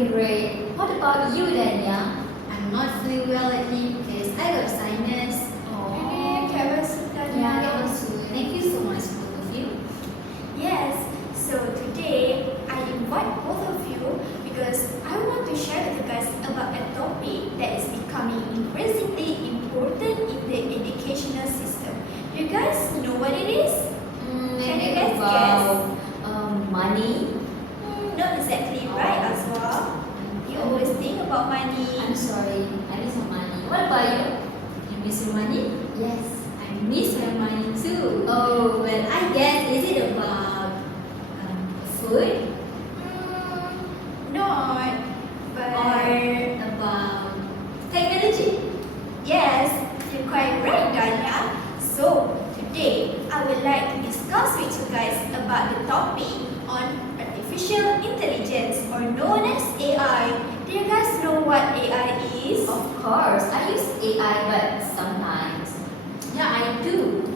doing great. What about you, Dania? I'm not feeling well lately because I got sinus. Oh, Yeah, that was soon. Thank you so much, both of you. Yes, so today I invite both of you because I want to share with you guys about a topic that is becoming increasingly important in the educational system. Do you guys know what it is? Can you guys about money. Not exactly right as well. You always think about money. I'm sorry, I need some money. What about you? You miss your money? Yes. I miss my money too. Oh, Well, I guess, is it about food? Not, but Or about technology? yes, you're quite right, Danya. So today I would like to discuss with you guys about the topic on artificial intelligence, or known as AI. Do you guys know what AI is? Of course, I use AI, but sometimes. Yeah, I do.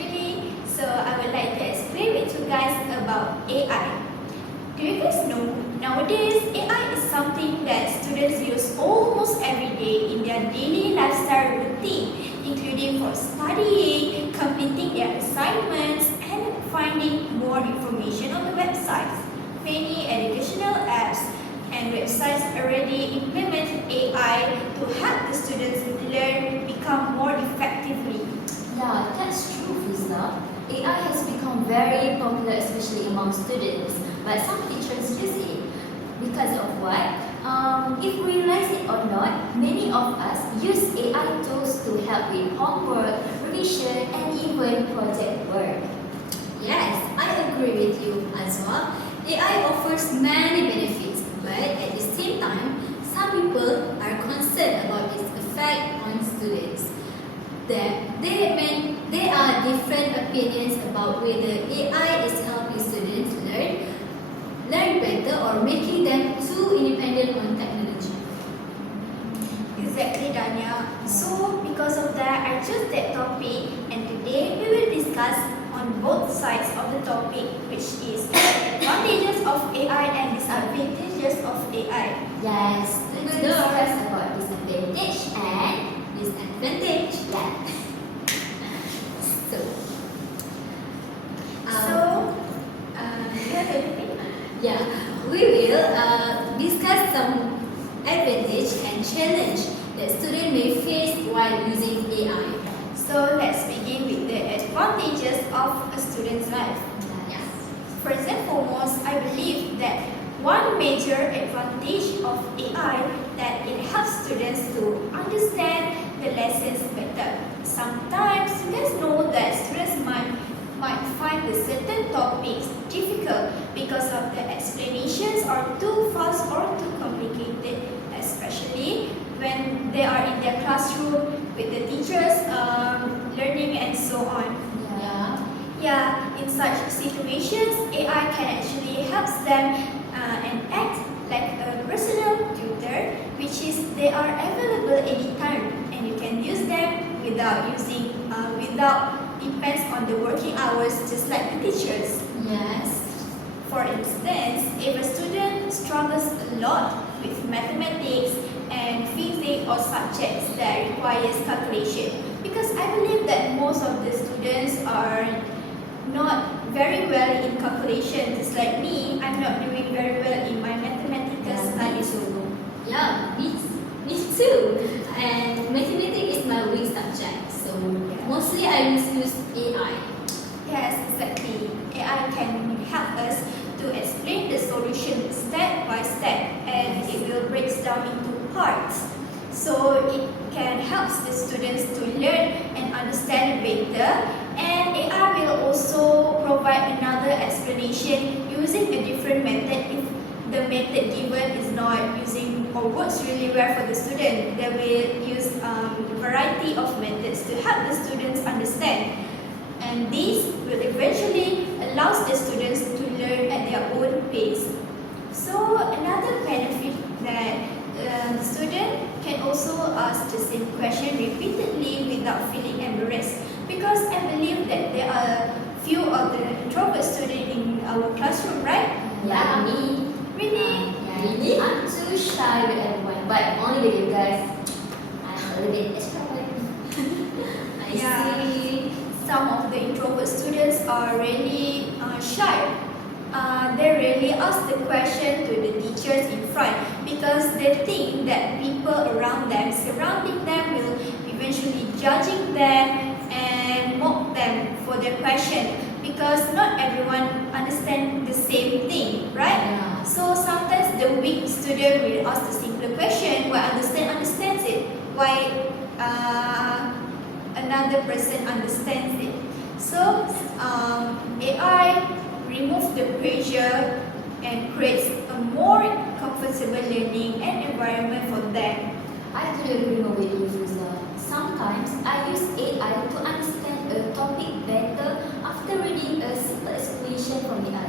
Really? So I would like to explain with you guys about AI. Do you guys know nowadays AI is something that students use almost every day in their daily lifestyle routine, including for studying, completing their assignments, and finding more information on the websites. Many educational apps and websites already implement AI to help the students learn become more effectively. Yeah, that's true, Fizna. AI has become very popular, especially among students, but some teachers use it. Because of what? If we realize it or not, many of us use AI tools to help with homework, revision, and even project work. Yes, I agree with you as well. AI offers many benefits, but at the same time, some people are concerned about its effect on students. There are different opinions about whether AI is helping students learn better or making them too independent on technology. Exactly, Danya. So, because of that, I chose that topic, and today we will discuss on both sides of the topic, which is advantages of AI and disadvantages of AI. Yes, let's Let's go. discuss about disadvantage and Disadvantage. yeah. So, So, do you have anything? yeah, we will discuss some advantage and challenge that students may face while using AI. So, let's begin with the advantages of a student's life. Yeah. First and foremost, I believe that one major advantage of AI that it helps students to understand the lessons better. Sometimes you guys know that students might find the certain topics difficult because of the explanations are too fast or too complicated, especially when they are in their classroom with the teachers learning and so on. Yeah. Yeah, in such situations, AI can actually help them and act like a personal tutor, which is they are available anytime, and you can use them without depends on the working hours, just like the teachers. Yes. For instance, if a student struggles a lot with mathematics and physics or subjects that requires calculation, because I believe that most of the students are not very well in calculation, just like me. I'm not doing very well in my mathematical studies. Yeah, me too. And mathematics is my weak subject, so mostly I use AI. Yes, exactly. AI can help us to explain the solution step by step, and it will break down into parts. So it can help the students to learn and understand better, and AI will also provide another explanation using a different method if the method given is not using or works really well for the student. They will use a variety of methods to help the students understand, and this will eventually allow the students to learn at their own pace. So another benefit that the student can also ask the same question repeatedly without feeling embarrassed, because I believe that there are few of the introvert students in our classroom, right? Yeah, me. Really? Yeah, Really? I'm too shy with everyone, but only with you guys. I'm a little bit extrovert. I Yeah. see. Some of the introvert students are really shy. They really ask the question to the teachers in front because they think that people around them, surrounding them, will eventually judging them and mock them for their question because not everyone understands the same thing, right? Yeah. So sometimes the weak student will ask the simpler question while understands it, while another person understands it. So AI remove the pressure and creates a more comfortable learning and environment for them. I could agree more with you, Fuza. Sometimes I use AI to understand a topic better after reading a simple explanation from AI.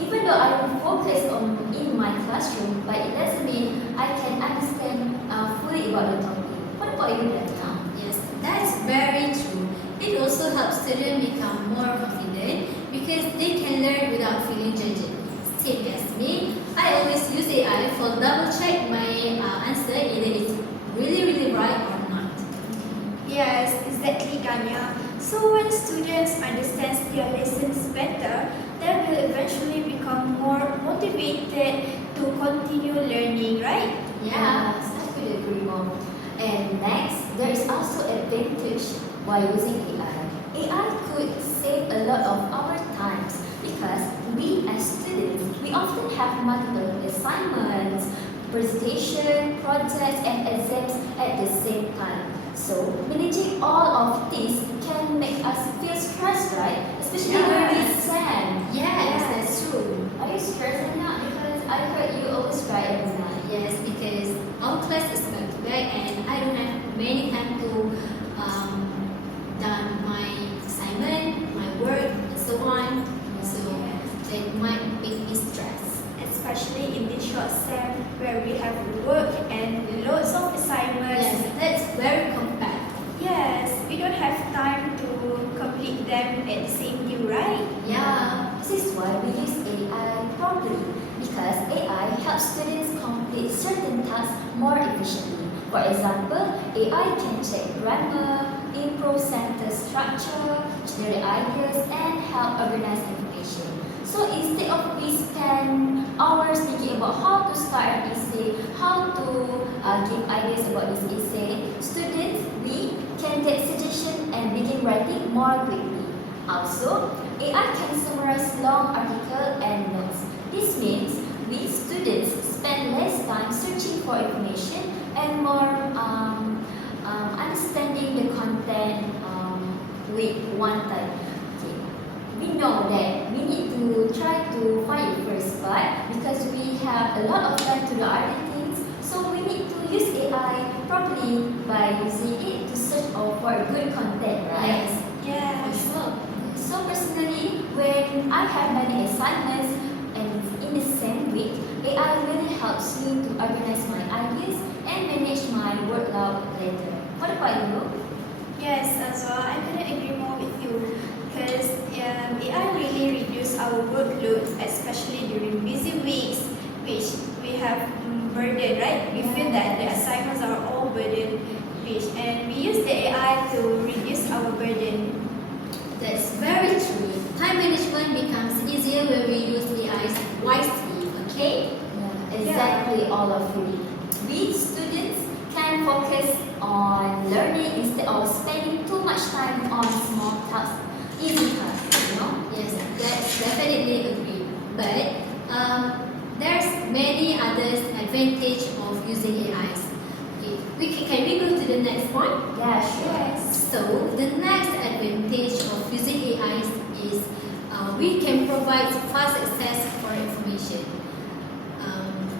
Even though I will focus on in my classroom, but it doesn't mean I can understand fully about the topic. What about you, Dana? Yes, that's very true. It also helps students become more confident because they can learn without feeling judged. Same as me, I always use AI for double check my answer either it's really right or not. Yes, exactly, Ganya. So when students understand their lessons better, they will eventually become more motivated to continue learning, right? Yes, I could agree more. And next, there is also advantage by using AI. AI could save a lot of our times because we as students, we often have multiple assignments, presentation, projects, and exams at the same time. So managing all of these can make us feel stressed, right? Especially during Yes. exam. Yes, that's true. Are you stressed or not? Because I heard you always cry every night. Yes, because our class is back to back and I don't have many time to done my assignment, my work, and so on. So that might make me stress. Especially in this short sem where we have work and loads of assignments. Yes, that's very compact. Yes, we don't have time to complete them at the same due, right? Yeah. This is why we use AI properly because AI helps students complete certain tasks more efficiently. For example, AI can check grammar, improve sentence structure, generate ideas, and help organize information. So instead of we spend hours thinking about how to start an essay, how to give ideas about this essay, students, we can get suggestions and begin writing more quickly. Also, AI can summarize long articles and notes. This means we students spend less time searching for information and more understanding the content with one time. Okay. We know that we need to try to find it first, but because we have a lot of time to do other things, so we need to use AI properly by using it to search for a good content, right? Yes. So personally, when I have many assignments and in the same week, AI really helps me to organize my ideas and manage my workload later. What about you? Yes, as well. I couldn't agree more with you because AI really reduce our workload, especially during busy weeks, which we have burden, right? We feel that the assignments are all burden, and we use the AI to reduce our burden. That's very true. Time management becomes easier when we use AI wisely, okay? Yeah, exactly all of you. We students can focus on learning instead of spending too much time on small tasks, easy tasks, you know? Yes, that's definitely agree. But there's many others advantage of using AIs. Okay, can we go to the next point? Yeah, sure. Yes. So the next advantage of using AIs is we can provide fast access for information.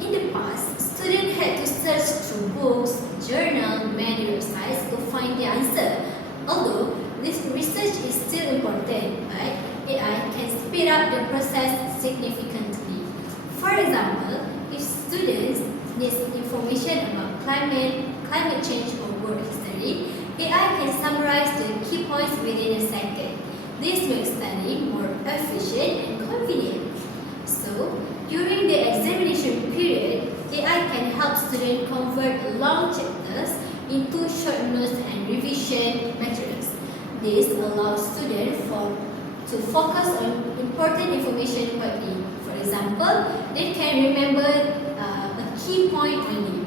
In the past, students had to search through books, journal, many websites to find the answer. Although this research is still important, but AI can speed up the process significantly. For example, if students need information about climate change or world history, AI can summarize the key points within a second. This makes studying more efficient and convenient. So, during the examination period, AI can help long chapters into short notes and revision materials. This allows students to focus on important information quickly. For example, they can remember a key point only.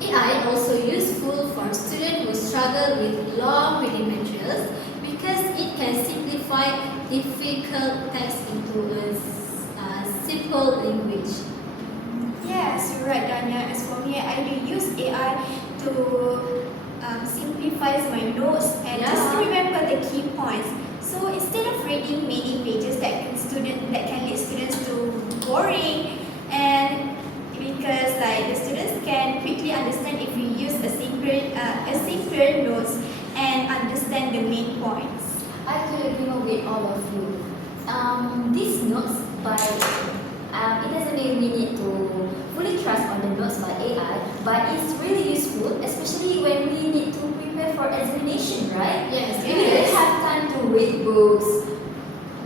AI also useful for students who struggle with long reading materials because it can simplify difficult text into a simple language. Yes, you're right, Danya. As for me, I do use AI to simplify my notes and just to remember the key points. So instead of reading many pages that can lead students to boring, and because like the students can quickly understand if we use a simple notes and understand the main points. I could agree more with all of you. These notes by it doesn't mean we need to fully trust on the notes by AI, but it's really useful, especially when we need to prepare for examination, right? Yes, We don't have time to read books.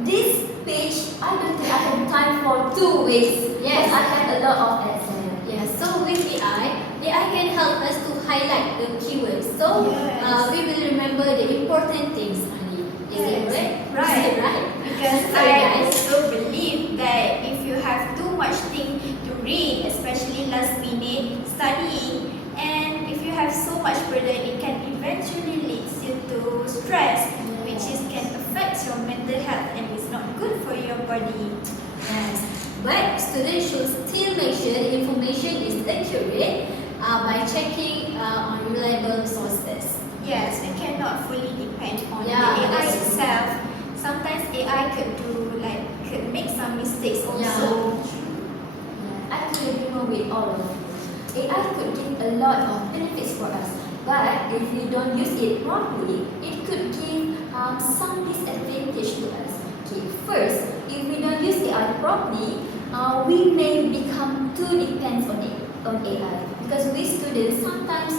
This page, I don't think I have time for 2 weeks. Yes. I have a lot of exams. Yeah, so with AI can help us to highlight the keywords. So Yes. we will remember the important things only. Is it Yes. right? Right. Is it right? Because Sorry, I guys. also believe that if you have too much thing to read, especially last minute studying, and if you have so much burden, it can eventually lead you to stress, which can affect your mental health and is not good for your body. Yes. But students should still make sure the information is accurate by checking on reliable sources. Yes, we cannot fully depend on Yeah, the AI that's true. itself. Sometimes AI could make some mistakes also. I could agree more with all of you. AI could give a lot of benefits for us, but if we don't use it properly, it could give some disadvantage to us. Okay, first, if we don't use AI properly, we may become too dependent on AI because we students sometimes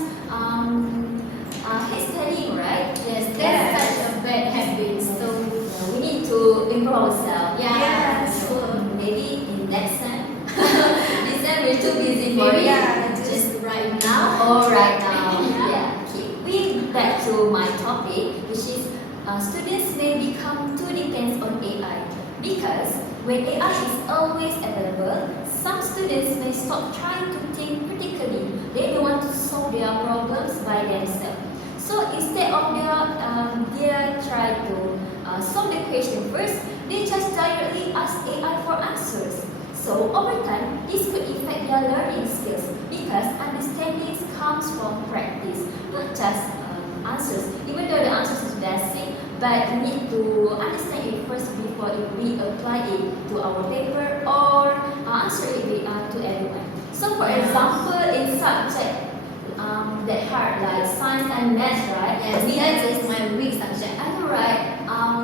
hate studying, right? Yes, that's Yes. such a bad habit. So We need to improve ourselves. yeah, Yes. so Maybe in next time, this time we're too busy for maybe it. just right now. All right now. Yeah. Yeah. Okay. We back to my topic, which is students may become too dependent on AI because when AI is always available, some students may stop trying to think critically. They don't want to solve their problems by themselves. So instead of they try to solve the question first, they just directly ask AI for answers. So over time, this could affect their learning skills because understanding comes from practice, not just answers. Even though the answers is basic, but we need to understand it first before we apply it to our paper or answer it to everyone. So for example, in subject that hard like science and math, right? Yes, that is my weak subject. I know, right?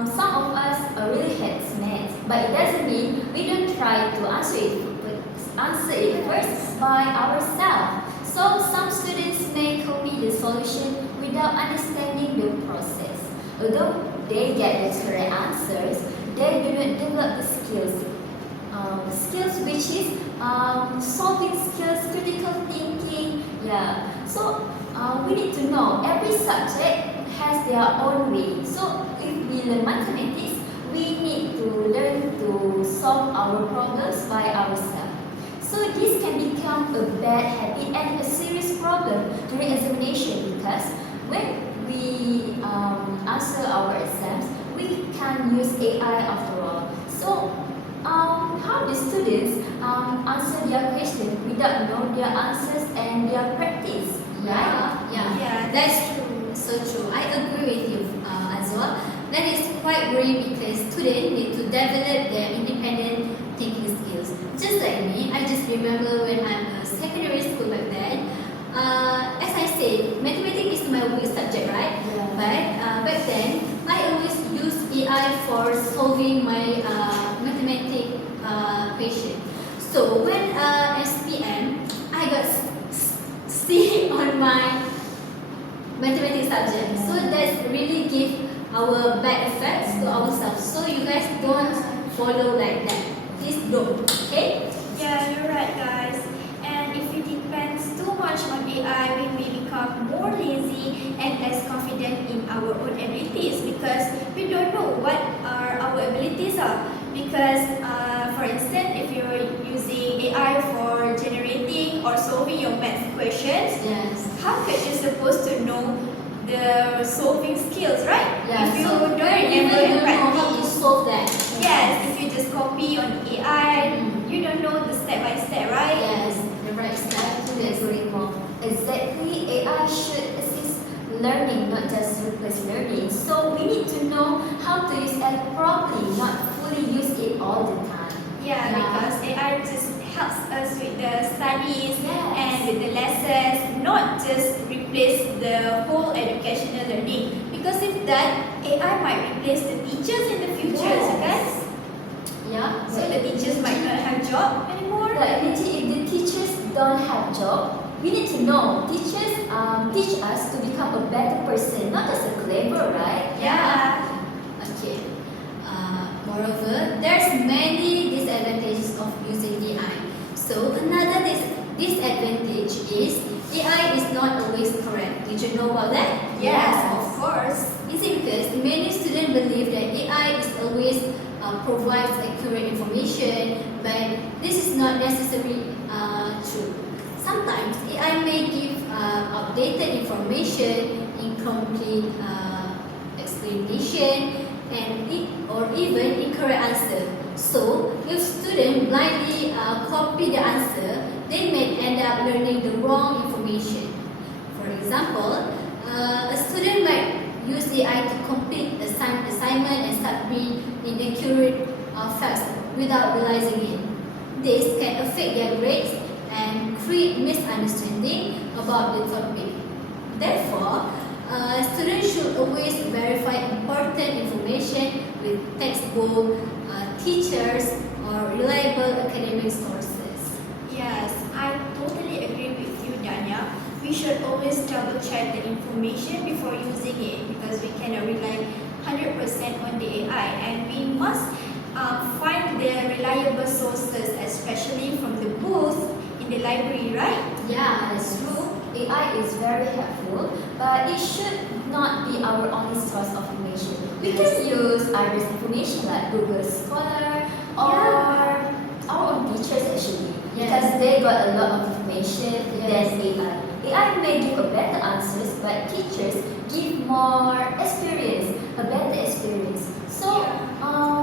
Some of us really hate math, but it doesn't mean we don't try to answer it first by ourselves. So some students may copy the solution without understanding the process. Although they get the correct answers, they do not develop the skills. Skills which is solving skills, critical thinking. Yeah. So we need to know every subject has their own way. So if we learn mathematics, we need to learn to solve our problems by ourselves. So this can become a bad habit and a serious problem during examination because when we answer our exams, we can use AI after all. So how the students answer their questions without know their answers and their practice, right? Yeah, that's true. So true. I agree with you as well. That is quite worrying because students need to develop their independent thinking skills. Just like me, I just remember when I'm a secondary school back then. As I said, mathematics is my weak subject, right? Yeah. But back then, I always use AI for solving my mathematics question. So when SPM, I got C on my mathematics subject. So that really give our bad effects to ourselves. So you guys don't follow like that. Please don't. Okay? Yeah, you're right, guys. And if you depend too much much on AI, we may become more lazy and less confident in our own abilities because we don't know what our abilities are. Because, for instance, if you're using AI for generating or solving your math questions, Yes. how could you supposed to know the solving skills, right? Yeah, If you so don't even remember you the don't know how to practice. solve that. Yes, if you just copy on AI, Mm. you don't know the step by step, right? Yes, the right step to the algorithm. Exactly, AI should assist learning, not just replace learning. So we need to know how to use AI properly, not fully use it all the time. Yeah, Yeah. because AI just helps us with the studies Yes. and with the lessons, not just replace the whole educational learning. Because if that, AI might replace the teachers in the future, Yes. guys. Yeah. So the teachers might not have job anymore. Yeah, imagine if the teachers don't have job, we need to know teachers teach us to become a better person, not just a clever, right? Yeah. Okay. Moreover, there's many disadvantages of using AI. So another disadvantage is AI is not always correct. Did you know about that? Yes, of course. Is it because many students believe that AI is always provides accurate information, but this is not necessarily true. Sometimes AI may give updated information, incomplete explanation, or even incorrect answer. So, if students blindly copy the answer, they may end up learning the wrong information. For example, a student might use AI to complete the assignment and submit inaccurate facts without realizing it. This can affect their grades and create misunderstanding about the topic. Therefore, students should always verify important information with textbook, teachers, or reliable academic sources. Yes, I totally agree with you, Danya. We should always double check the information before using it because we cannot rely 100% on the AI, and we must find the reliable sources, especially from the books in the library, right? Yeah, that's true. AI is very helpful, but it should not be our only source of information. We can use others' information like Google Scholar or our own teachers actually, because they got a lot of information than AI. AI may give a better answers, but teachers give more experience, a better experience. So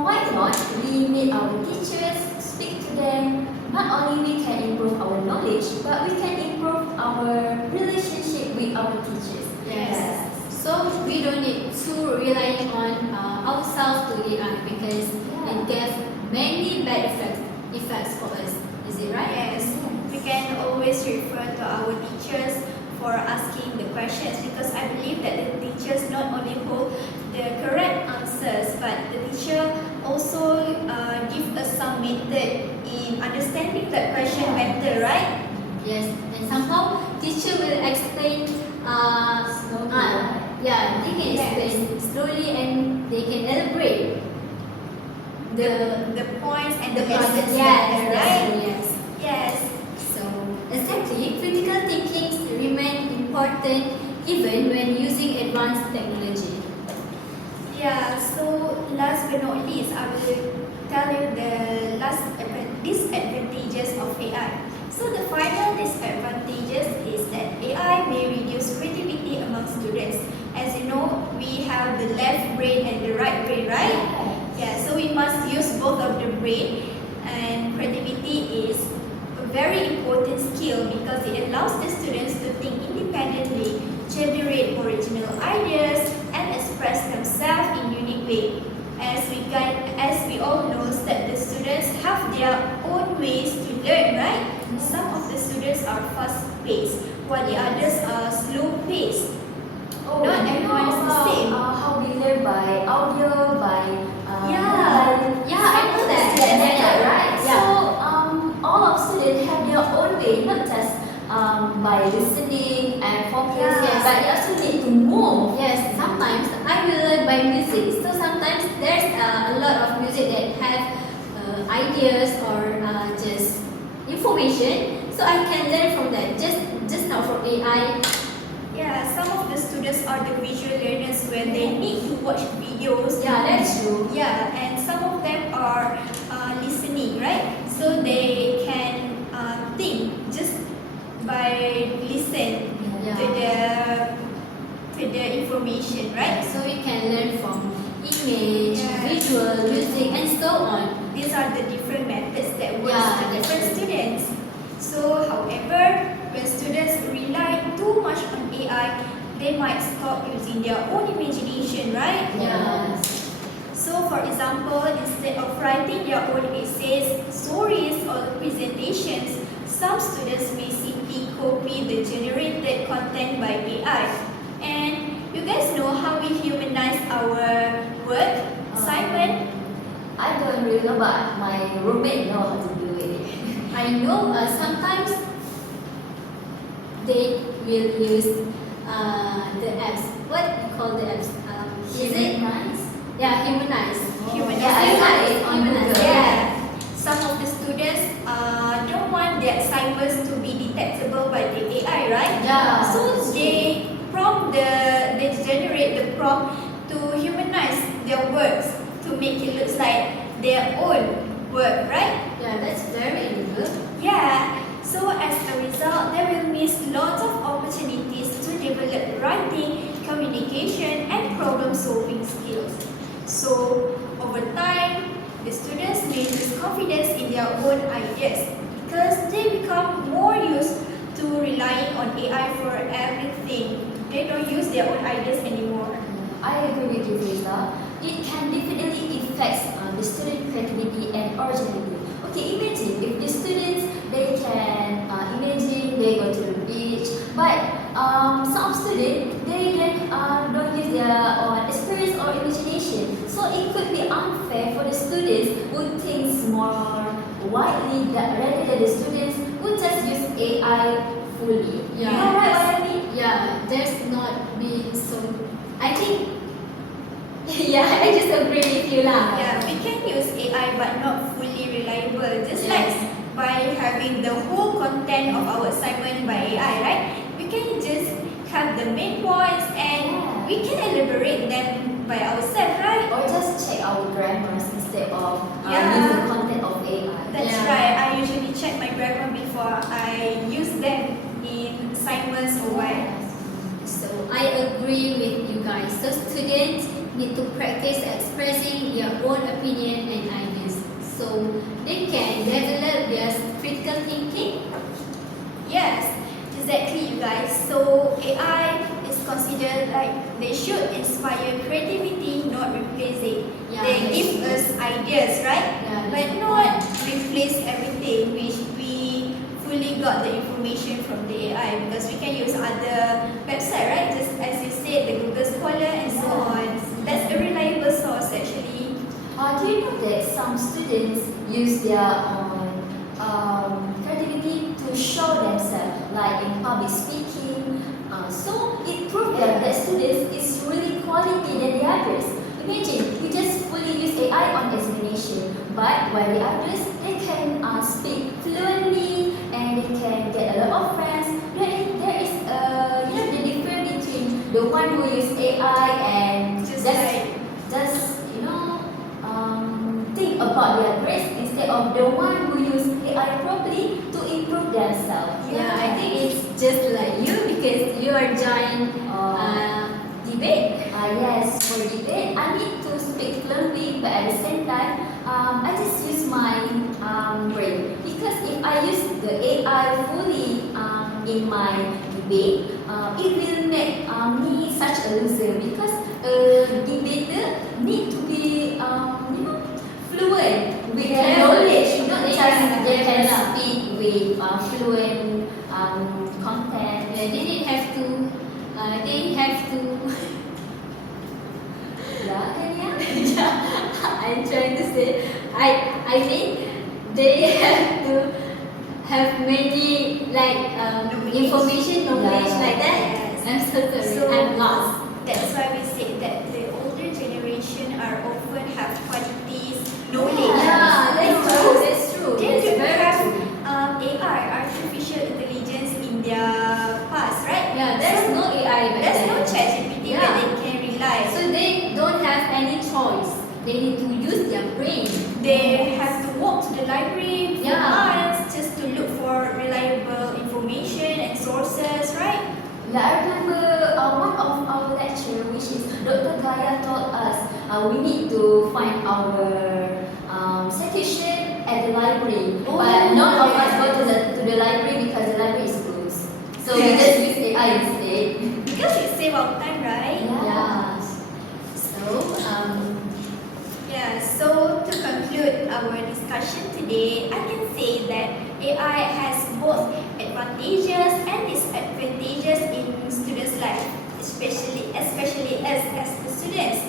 why not we meet our teachers, speak to them. Not only we can improve our knowledge, but we can improve our relationship with our teachers. Yes. So we don't need to rely on ourselves to AI because it gave many bad effects for us. Is it right? Yes, we can always refer to our teachers for asking the questions because I believe that the teachers not only hold the correct answers, but the teacher also give us some method in understanding that question better, right? Yes, and somehow teacher will explain. Slowly, right? Yeah, they can explain slowly and they can elaborate The points and the process. lessons Yes, better, that's right? true, yes. Yes. So exactly, critical thinking remain important even when using advanced technology. Yeah, so last but not least, I will tell you the disadvantages of AI. So the final disadvantages is that AI may reduce creativity among students. As you know, we have the left brain and the right brain, right? Yeah, so we must use both of the brain, and creativity is a very important skill because it allows the students to think independently, generate original ideas, and express themselves in unique way. As we all know that the students have their own ways to learn, right? Some of the students are fast-paced, while the others are slow-paced. Not everyone is the same. How we learn by audio, by I know that. right? Yeah. So all of students have their own way, not just by listening and focus, but you also need to move. Yes, sometimes I will learn by music. So sometimes there's a lot of music that have ideas or just information. So I can learn from that. Just not from AI. Yeah, some of the students are the visual learners where they need to watch videos. Yeah, that's true. Yeah, and some of them are listening, right? So they can think just by listen to the information, right? So we can learn from image, Yeah. visual, music, and so on. These are the different methods that work Yeah, to that's different true. students. So, however, when students rely too much on AI, they might stop using their own imagination, right? Yeah. So, for example, instead of writing their own essays, stories, or presentations, some students may simply copy the generated content by AI. And you guys know how we humanize our work, Simon? I don't really know, but my roommate know how to do it. I know sometimes they will use the apps. What you call the apps? Is it nice? Yeah, humanize. Humanize. Yeah, I saw it on Humanize. Google. Yeah. Some of the students don't want their assignments to be detectable by the AI, right? Yeah. So they generate the prompt to humanize their works to make it look like their own work, right? Yeah, that's very good. Yeah. So as a result, they will miss lots of opportunities to develop writing, communication, and problem-solving skills. So over time, the students may lose confidence in their own ideas because they become more used to relying on AI for everything. They don't use their own ideas anymore. I agree with you, Riza. It can definitely affect the student creativity and originality. Okay, imagine if the students they can imagine they go to the beach, but some students they don't use their own experience or imagination. So it could be unfair for the students who think more widely rather than the students who just use AI fully. Yeah. You know right what I mean? Yeah, there's not being so. I think. Yeah, I just agree with you lah. Yeah, we can use AI but not fully reliable. Just Yes. like by having the whole content of our assignment by AI, right? We can just have the main points and we can elaborate them by ourselves, right? Or just check our grammars instead of Yeah. use the content of AI. That's Yeah. right. I usually check my grammar before I use them in assignments or what. So I agree with you guys. So students need to practice expressing their own opinion and ideas so they can develop their critical thinking. Yes, exactly, you guys. So AI is considered like they should inspire creativity, not replace it. Yeah, They that's give true. us ideas, right? Yeah, But that's not replace everything which we fully got the information from the AI because we can use other website, right? Just as you said, the Google Scholar and so on. That's a reliable source actually. Do you know that some students use their own creativity to show themselves, like in public speaking? So it proves that students is really quality than the others. Imagine you just fully use AI on examination, but while the others they can speak fluently and they can get a lot of friends. There is the difference between the one who use AI and Just think about their grades instead of the one who use AI properly to improve themselves. Yeah, I think it's just like you because you are joining debate. Yes, for debate, I need to speak fluently, but at the same time, I just use my brain because if I use the AI fully in my debate, it will make me such a loser because a debater need to be fluent with their knowledge, not just they can speak with fluent content. They didn't have to. They have to. Yeah, can you? I'm trying to say. I think they have to have many information knowledge Yeah. like that. Yes. I'm so sorry. So- I'm lost. That's why we say that the older generation are often have qualities, knowledge. Yeah, that's true. That's true. They That's do very have true. AI, artificial They need to use their brain. They have to walk to the library for Yeah. miles just to look for reliable information and sources, right? Like I remember one of our lecturer, which is Dr. Gaya, told us we need to find our citation at the library. Oh, But none of us yeah. go to the library because the library is closed. So we Yes. just use AI instead. Because it saves our time, right? Yeah. So, So to conclude our discussion today, I can say that AI has both advantages and disadvantages in students' life, especially us as the students.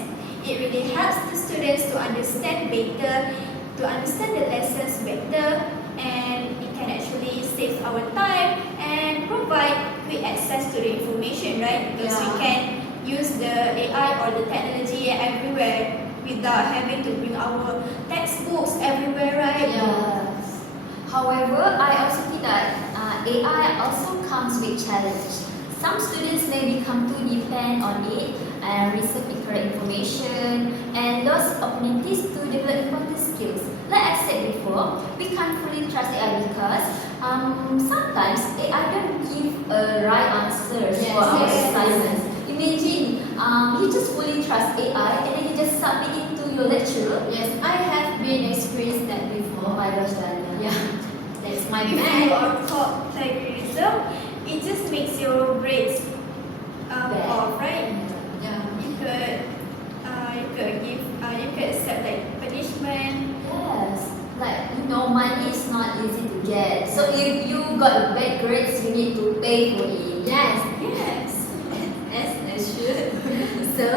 It really helps the students to understand better, to understand the lessons better, and it can actually save our time and provide quick access to the information, right? Because we Yeah. can use the AI or the technology everywhere without having to bring our textbooks everywhere, right? Yes. However, I also think that AI also comes with challenge. Some students may become too dependent on it and receive incorrect information and lose opportunities to develop important skills. Like I said before, we can't fully trust AI because sometimes AI don't give a right answer Yes, for our yes. assignments. Imagine you just fully trust AI and then you just submit it to your lecturer. yes, I have been experienced that Oh before. my gosh, Dania. Yeah, that's my If you bad. are caught plagiarism, it just makes your grades Bad. off, right? Yeah. You could accept like punishment. Yes, like money is not easy to get. So if you got bad grades, you need to pay for it. Yes, Yes. as should. So,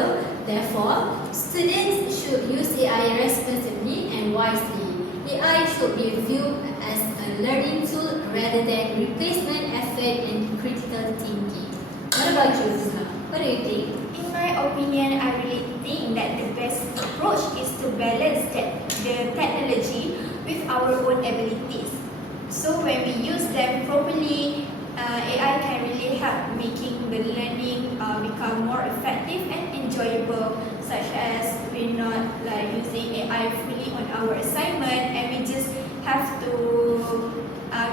therefore, students should use AI responsibly and wisely. AI should be viewed as a learning tool rather than replacement effort and critical thinking. What about you, Zina? What do you think? In my opinion, I really think that the best approach is to balance the technology with our own abilities. So when we use them properly, AI can really help making the learning become more effective and enjoyable, such as we're not like using AI fully on our assignment and we just have to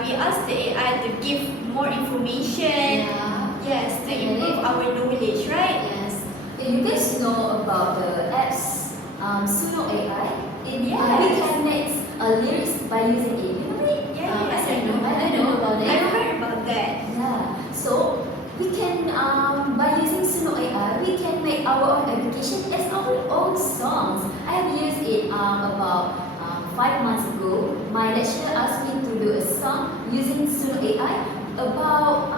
we ask the AI to give more information. Yeah. Yes, to improve our knowledge, right? Yes. You guys know about the apps Suno AI? Yes. We can make lyrics by using it. You know it? Yes, I know about it. I heard about that. Yeah. So we can by using Suno AI, we can make our own application as our own songs. I have used it about 5 months ago. My lecturer asked me to do a song using Suno AI about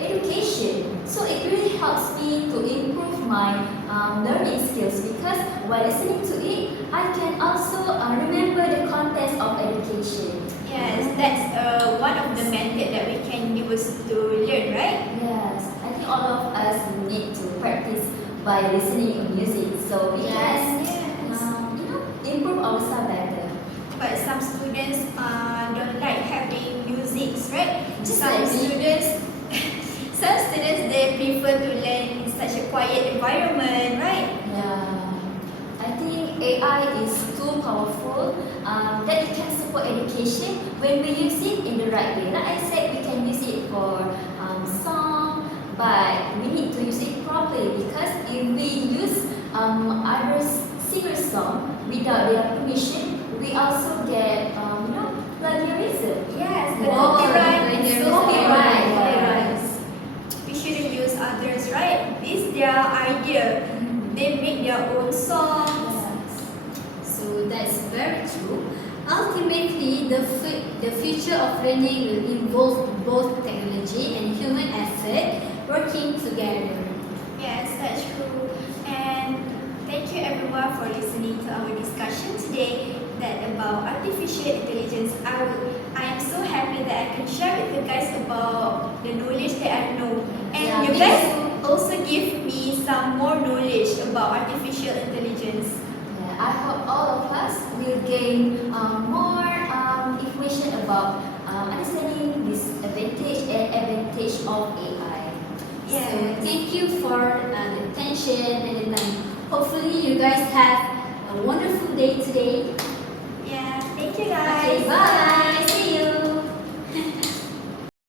education. So it really helps me to improve my learning skills because while listening to it, I can also remember the contents of education. Yes, that's one of the method that we can use to learn, right? Yes, I think all of us need to practice by listening to music so we can improve ourselves better. But some students don't like having music, right? Just Some like me. students, some students they prefer to learn in such a quiet environment, right? Yeah, I think AI is too powerful that it can support education when we use it in the right way. Like I said, we can use it for song, but we need to use it properly because if we use other singers' song without their permission, we also get plagiarism. Yes, the Wow, copyright. plagiarism. Copyright. Yes. We shouldn't use others, right? It's their idea. They make their own songs. So that's very true. Ultimately, the future of learning will involve both technology and human effort working together. Yes, that's true. And thank you everyone for listening to our discussion today that about artificial intelligence. I am so happy that I can share with you guys about the knowledge that I know. And Yeah, you me guys too. also give me some more knowledge about artificial intelligence. Yeah, I hope all of us will gain more information about understanding this advantage and advantage of AI. So thank you for the attention and the time. Hopefully you guys have a wonderful day today.